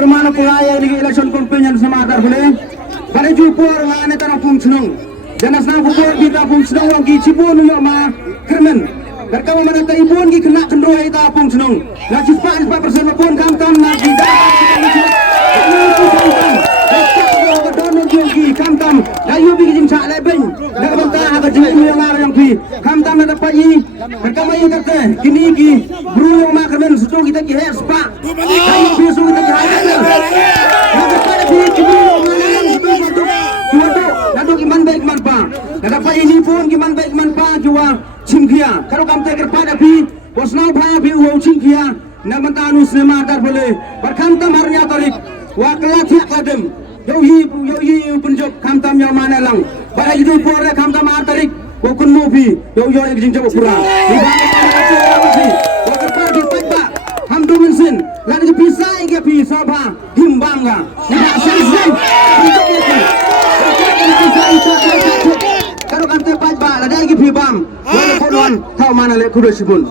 Hermano pengaya di election campaign yang semadar boleh. Pada jumpa orang ane tanah fungsional. Jangan senang kubur kita fungsional orang kicipun yo ma kermen. Mereka mana tak ibun ki kena kendro kita fungsional. Nak cepat persen pun kam nak tidak. Kam layu bi jing cha lai ben nak banta ha jing yang lar yang pi kam na dapat yi mereka mai kata kini ki bru yang ma kermen sutu kita ki hes pa layu bi su kita ki hai nak dapat bi kini yang ma yang sutu suatu nadu ki man baik man pa nak dapat ini pun ki man baik man pa jua chimkhia kalau kam te kerpa da bi bosnau bhaya bi wo chimkhia nak banta anu sinema dar boleh berkham tam harnya tarik wa kala thiak ladem Yo penjok kamtam yang mana lang. Pada itu pore kamtam tarik. Bokun movie. Yo yang jauh kurang. Bokun party pajak. Ham dominsin. Lalu pisai ke pisau bah. Himbangga. Tidak sensen. Kalau kamtam pajak. Lalu lagi pibam. Walaupun wan tahu mana lek kuda sibun.